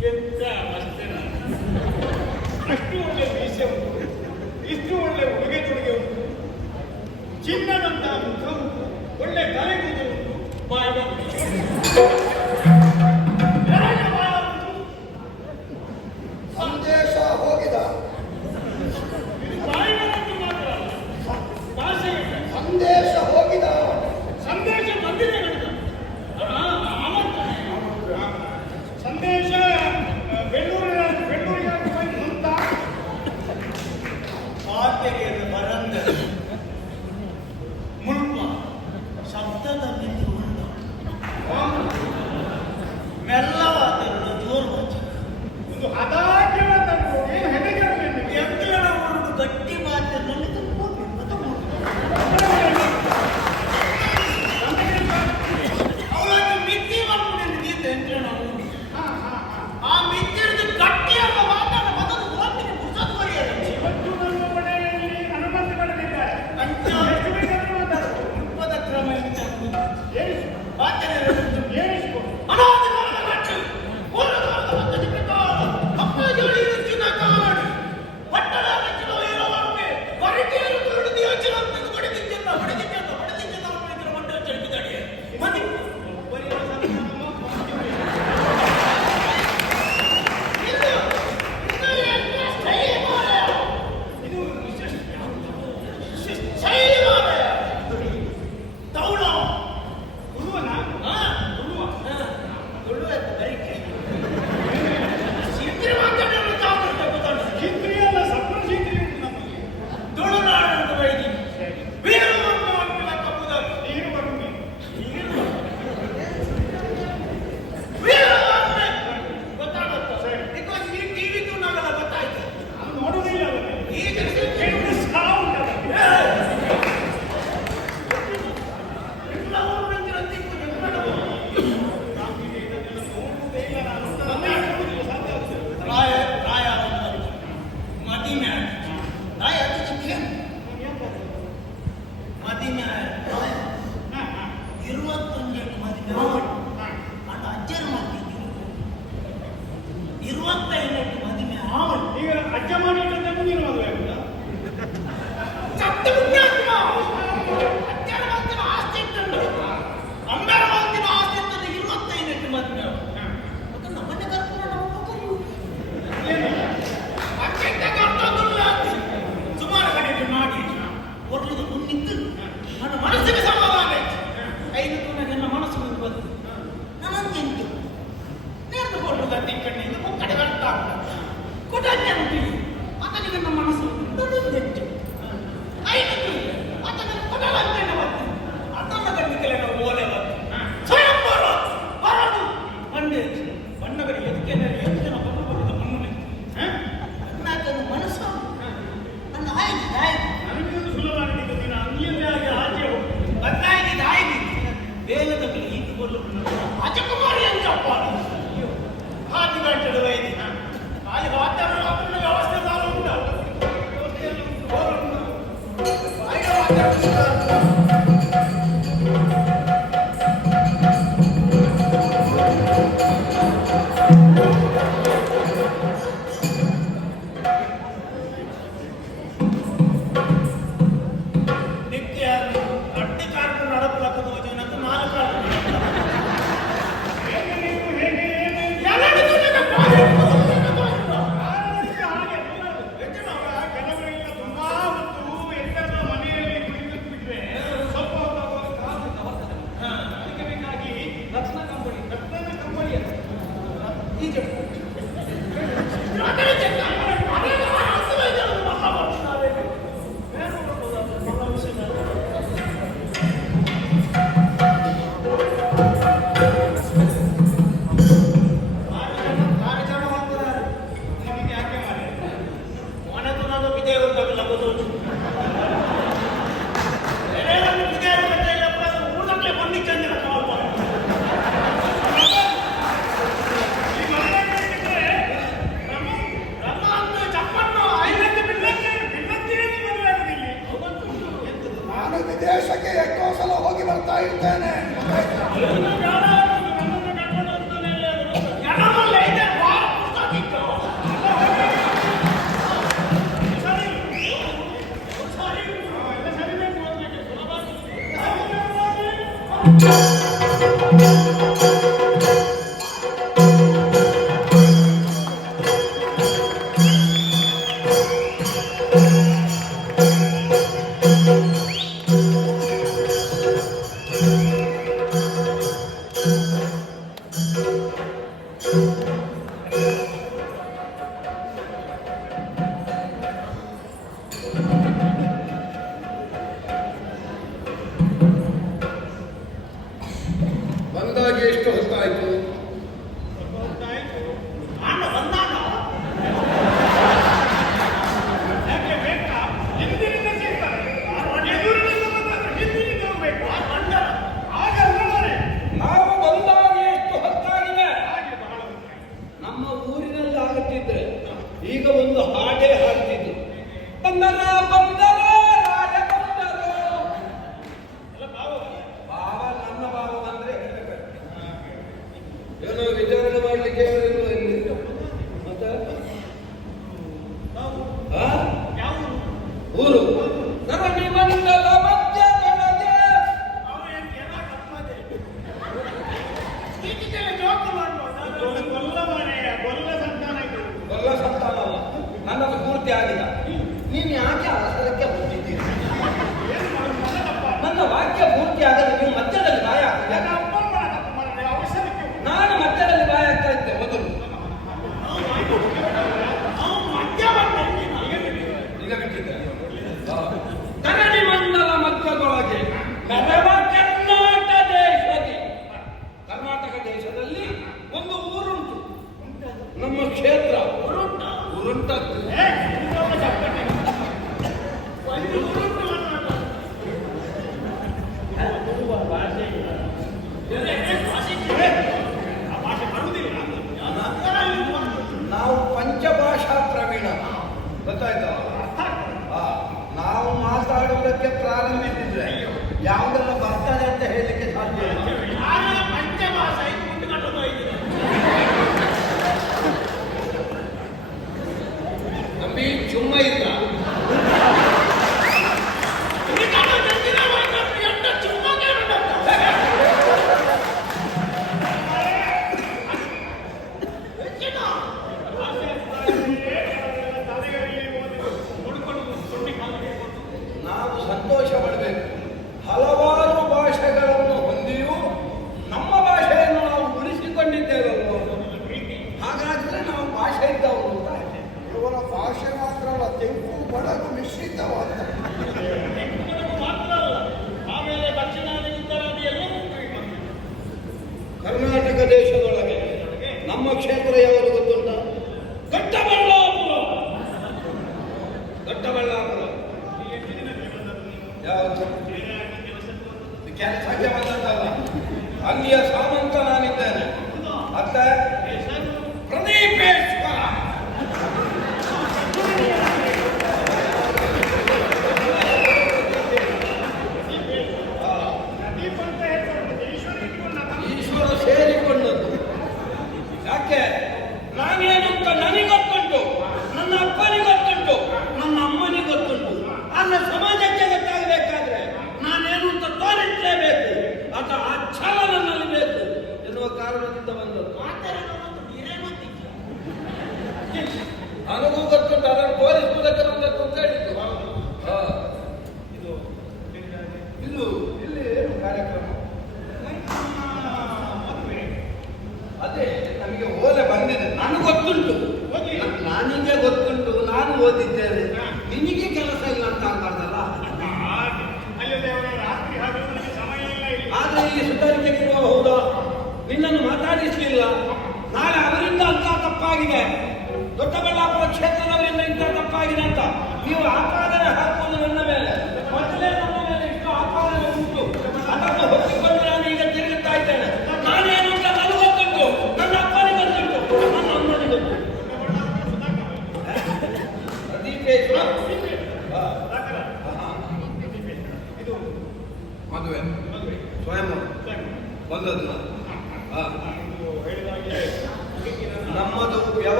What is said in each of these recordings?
現在。Hello. 言ってんん ಹೊಸದಾಗಿ ಗೊಲ್ಲ ಸಂತಾನ ನನ್ನದು ಪೂರ್ತಿ ಆಗಿಲ್ಲ. ನೀವು ಯಾಕೆ ಅವಸರಕ್ಕೆ ಬಂದಿದ್ದೀರಿ? ನನ್ನ ವಾಕ್ಯ ಪೂರ್ತಿ ಆಗದೆ ನೀವು ಮತ್ತೆ 带走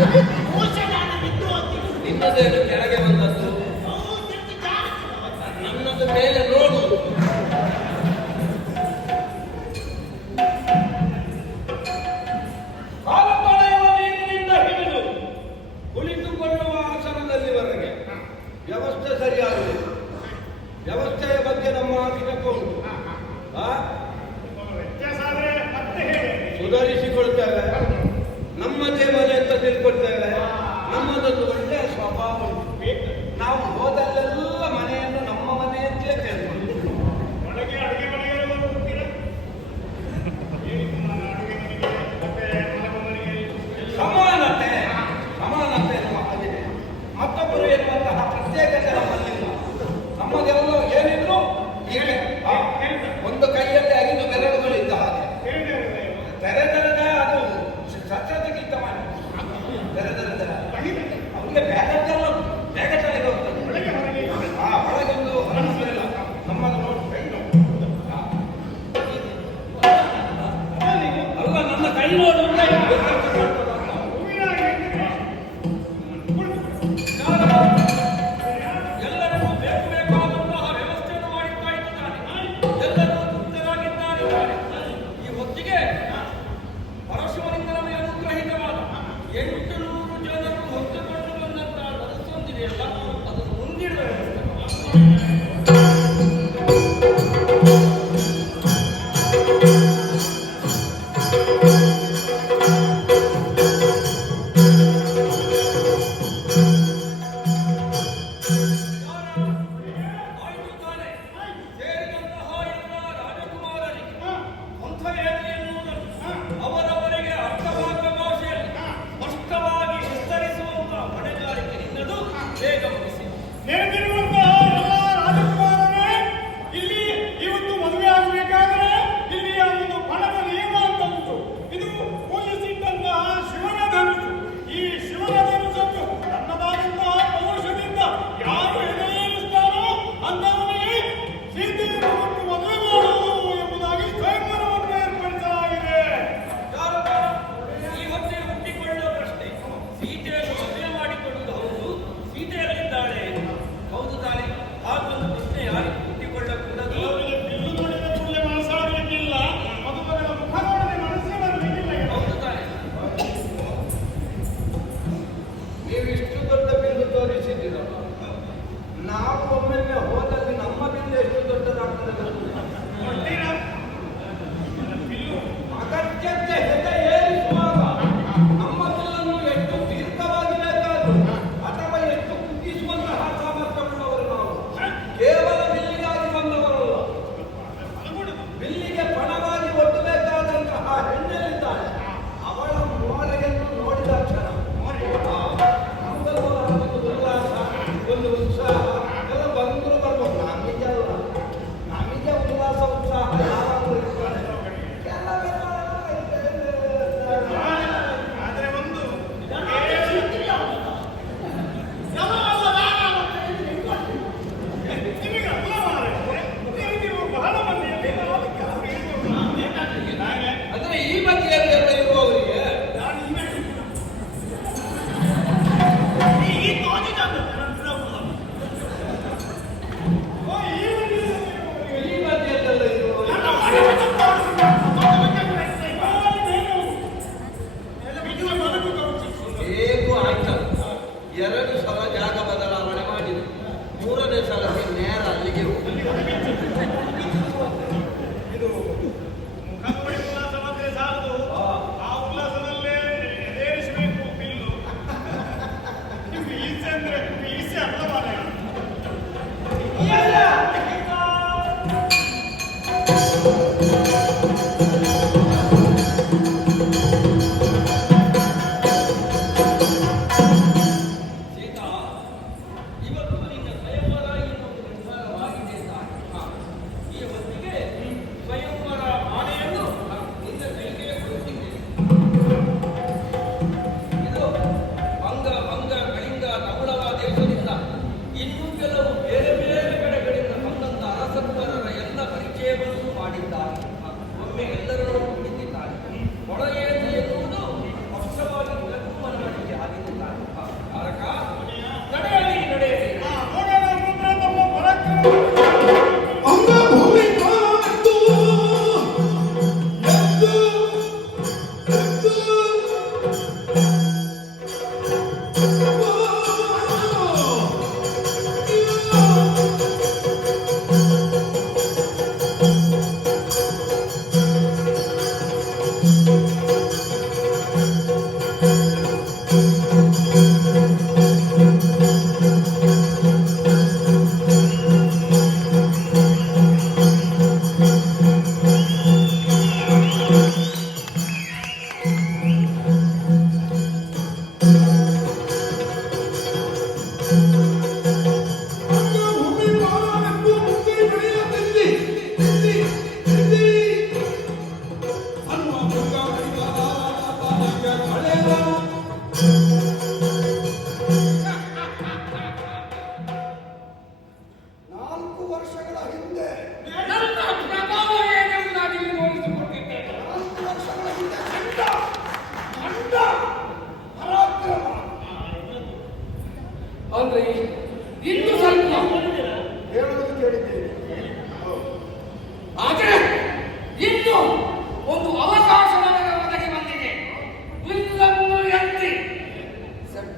Ha ha ha! ಪ್ರತ್ಯೇಕತೆ ನಮ್ಮಲ್ಲಿಲ್ಲ ನಮ್ಮದೆಲ್ಲ ಮಾಡಿದ್ದಾರೆ. ಒಮ್ಮೆ ಎಲ್ಲರನ್ನೂ ಕುಳಿತಿದ್ದಾರೆ ಒಳಗೇನು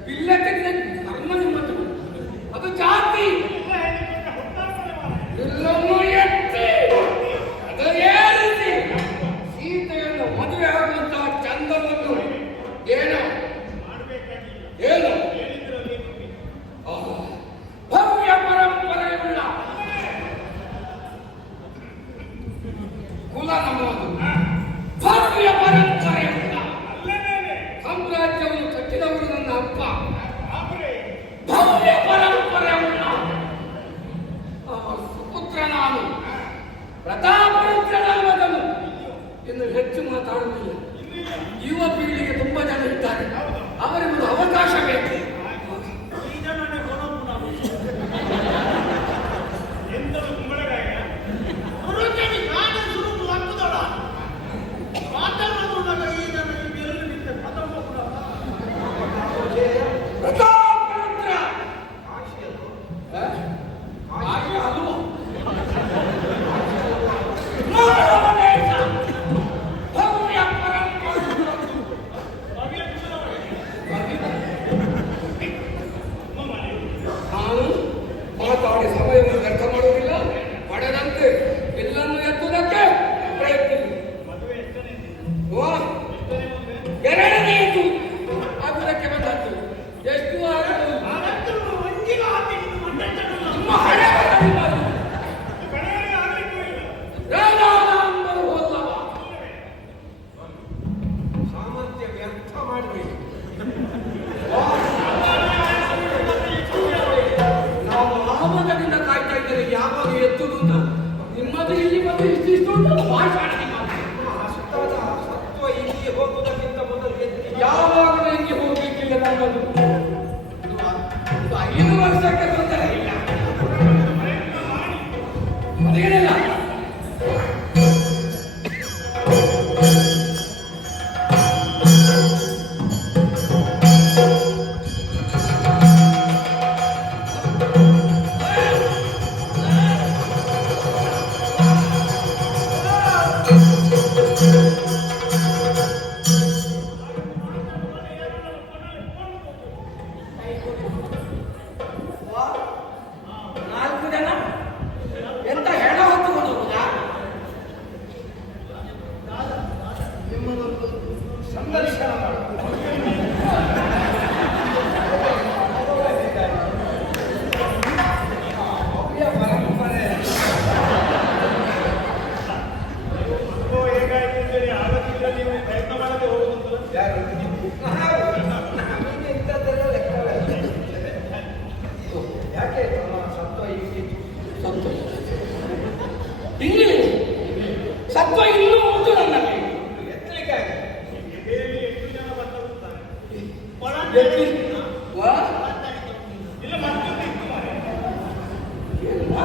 വില്ലൻ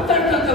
oferta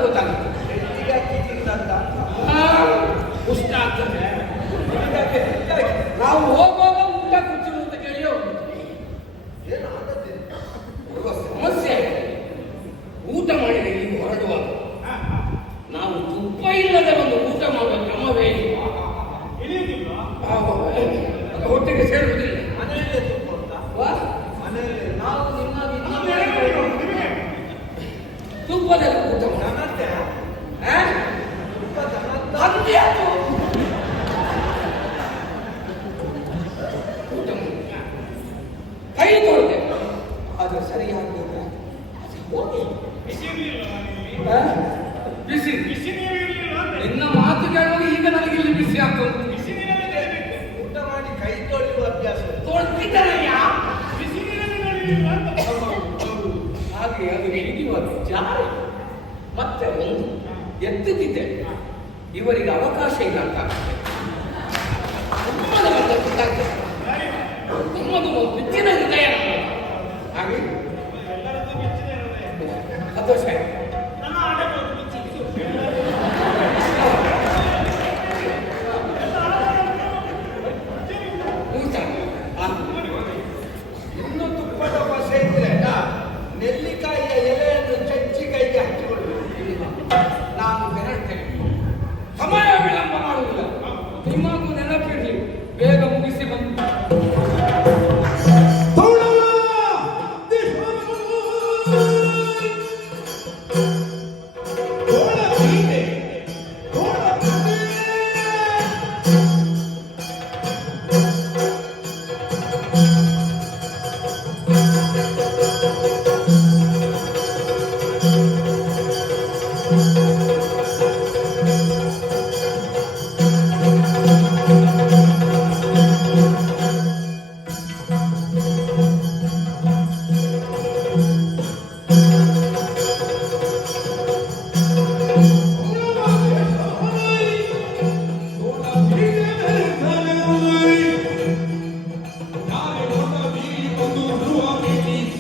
ಮತ್ತೆ ಒಂದು ಎತ್ತುತ್ತಿದ್ದೆ ಇವರಿಗೆ ಅವಕಾಶ ಇಲ್ಲ ಅಂತ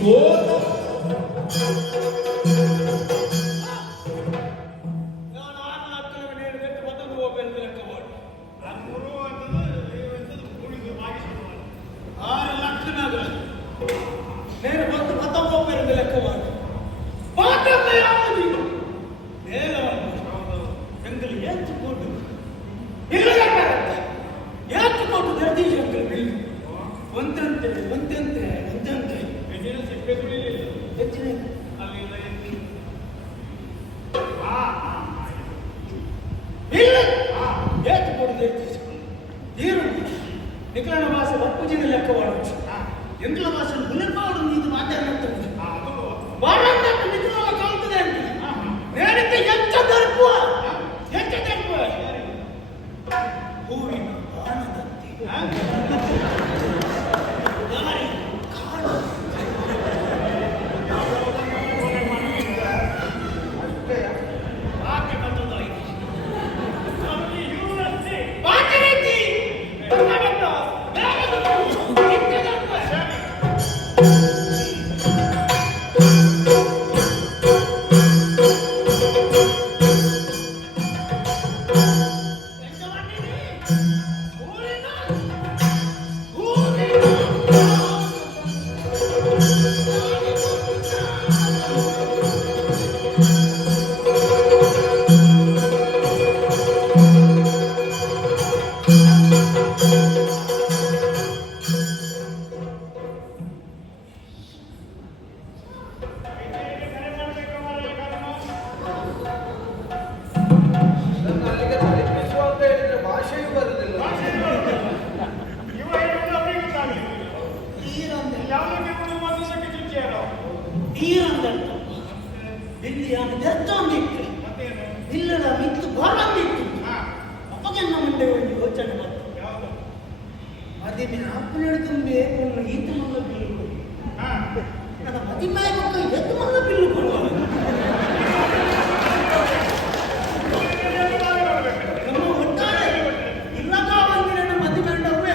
ficou